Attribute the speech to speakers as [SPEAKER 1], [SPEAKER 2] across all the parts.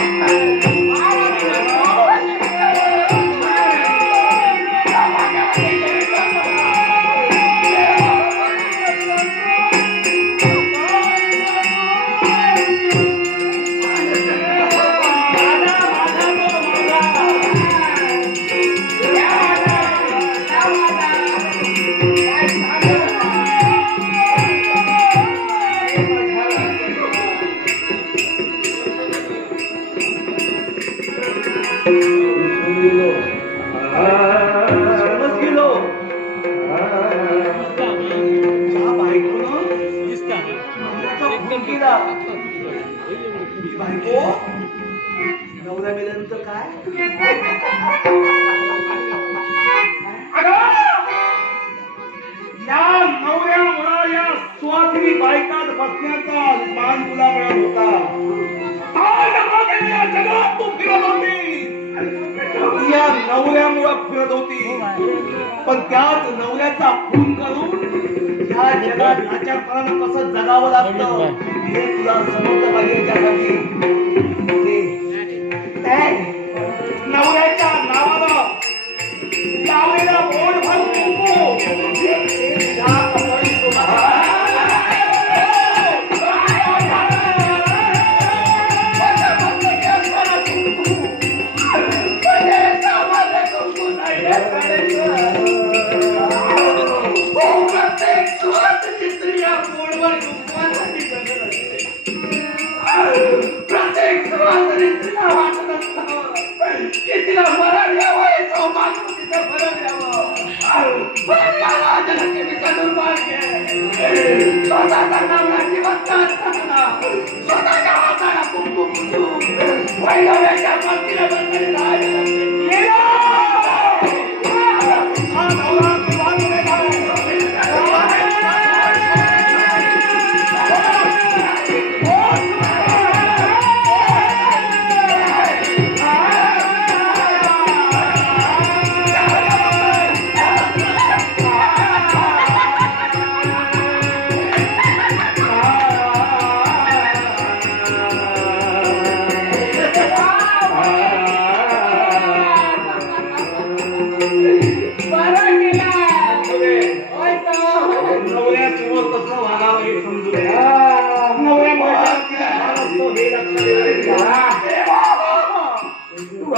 [SPEAKER 1] Thank you. या नवऱ्या अगं! या नवऱ्यामुळं बायकात बसण्याचा मान तुला मिळत होता. जगात तू फिरत होती. या नवऱ्यामुळं फिरत होती. पण त्याच नवऱ्याचा खून करून ह्या जगात नाच्यापणानं कसं जगावं लागतं हे तुला समजलं पाहिजे. प्रत्येक
[SPEAKER 2] तिला मरण यावं हे सौभाग्य तिचं मरण यावं मरण यावं जगाची मी दुर्भाग्य स्वतःचा नवरा जिवंत असताना स्वतःच्या हाताला कुंकू फुटू वैभव्याच्या पंक्तीला बंधने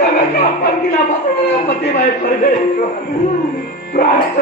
[SPEAKER 2] اها پرتي لا با مٿي ماي پري پرات